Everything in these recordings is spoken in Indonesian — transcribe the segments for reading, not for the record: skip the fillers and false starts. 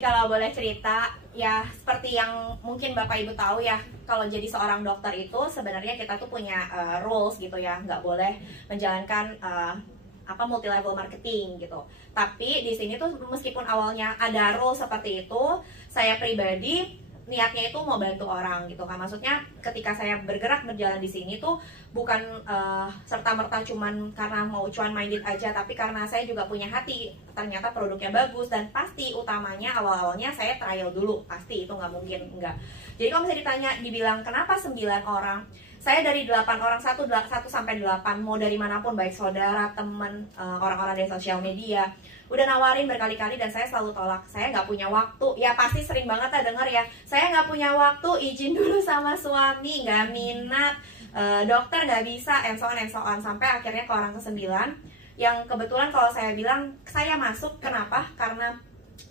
Kalau boleh cerita, ya seperti yang mungkin Bapak Ibu tahu ya, kalau jadi seorang dokter itu sebenarnya kita tuh punya rules gitu ya, nggak boleh menjalankan multi level marketing gitu. Tapi di sini tuh meskipun awalnya ada rules seperti itu, saya pribadi niatnya itu mau bantu orang gitu kan. Maksudnya ketika saya bergerak berjalan di sini tuh bukan serta-merta cuman karena mau cuan minded aja, tapi karena saya juga punya hati. Ternyata produknya bagus dan pasti utamanya awal-awalnya saya trial dulu. Pasti itu nggak mungkin enggak. Jadi kalau misalnya ditanya dibilang kenapa 9 orang, saya dari 8 orang, 1 sampai 8 mau dari manapun, baik saudara, teman, orang-orang dari sosial media udah nawarin berkali-kali dan saya selalu tolak. Saya nggak punya waktu. Ya pasti sering banget ya denger ya, saya nggak punya waktu, izin dulu sama suami, nggak minat, dokter nggak bisa, and so on. Sampai akhirnya ke orang ke-9 yang kebetulan kalau saya bilang saya masuk, kenapa? Karena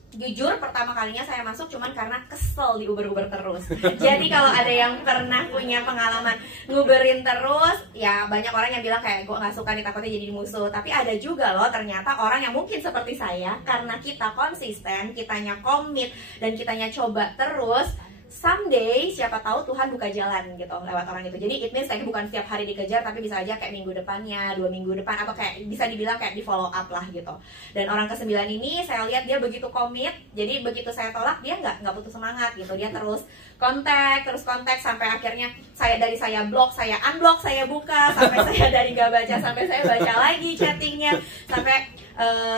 jujur pertama kalinya saya masuk cuman karena kesel di Uber terus. Jadi kalau ada yang pernah punya pengalaman nguberin terus, ya banyak orang yang bilang kayak gue nggak suka nih, takutnya jadi musuh. Tapi ada juga loh ternyata orang yang mungkin seperti saya, karena kita konsisten, kitanya komit, dan kitanya coba terus, someday siapa tahu Tuhan buka jalan gitu lewat orang itu. Jadi it means kayak bukan setiap hari dikejar, tapi bisa aja kayak minggu depannya, 2 minggu depan, atau kayak bisa dibilang kayak di follow up lah gitu. Dan orang ke-9 ini saya lihat dia begitu komit. Jadi begitu saya tolak dia nggak putus semangat gitu. Dia terus kontak sampai akhirnya saya blok, saya unblock, saya buka, sampai saya dari nggak baca sampai saya baca lagi chattingnya, sampai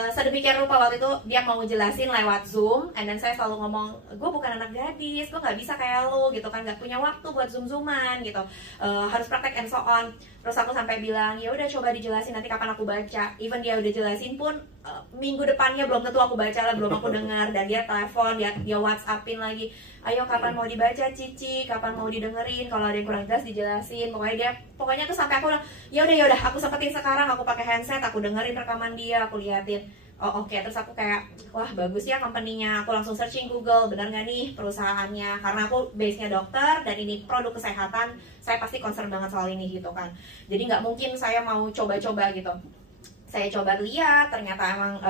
sedemikian rupa waktu itu dia mau jelasin lewat Zoom, and then saya selalu ngomong, gue bukan anak gadis, gue nggak bisa kayak lo gitu kan, nggak punya waktu buat zooman gitu, harus praktek and so on. Terus aku sampai bilang ya udah coba dijelasin nanti kapan aku baca. Even dia udah jelasin pun minggu depannya belum tentu aku baca lah, belum aku dengar. Dan dia telepon, dia WhatsAppin lagi, ayo kapan mau dibaca Cici, kapan mau didengerin, kalau ada yang kurang jelas dijelasin. Pokoknya tuh sampai aku bilang ya udah aku sempetin sekarang, aku pakai handset, aku dengerin rekaman dia, aku liatin. Oh oke. Terus aku kayak wah bagus ya company-nya. Aku langsung searching Google, benar nggak nih perusahaannya, karena aku base-nya dokter dan ini produk kesehatan, saya pasti concern banget soal ini gitu kan. Jadi nggak mungkin saya mau coba-coba gitu. Saya coba lihat, ternyata emang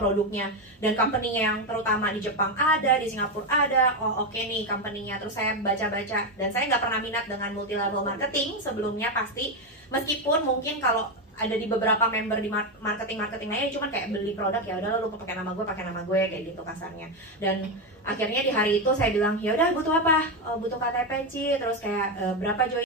produknya dan company-nya yang terutama di Jepang ada, di Singapura ada. Oh oke nih company-nya. Terus saya baca-baca, dan saya nggak pernah minat dengan multi level marketing sebelumnya pasti, meskipun mungkin kalau ada di beberapa member di marketing lainnya cuman kayak beli produk, ya udah lu pakai nama gue kayak gitu kasarnya. Dan akhirnya di hari itu saya bilang ya udah butuh apa, butuh KTP Ci, terus kayak berapa join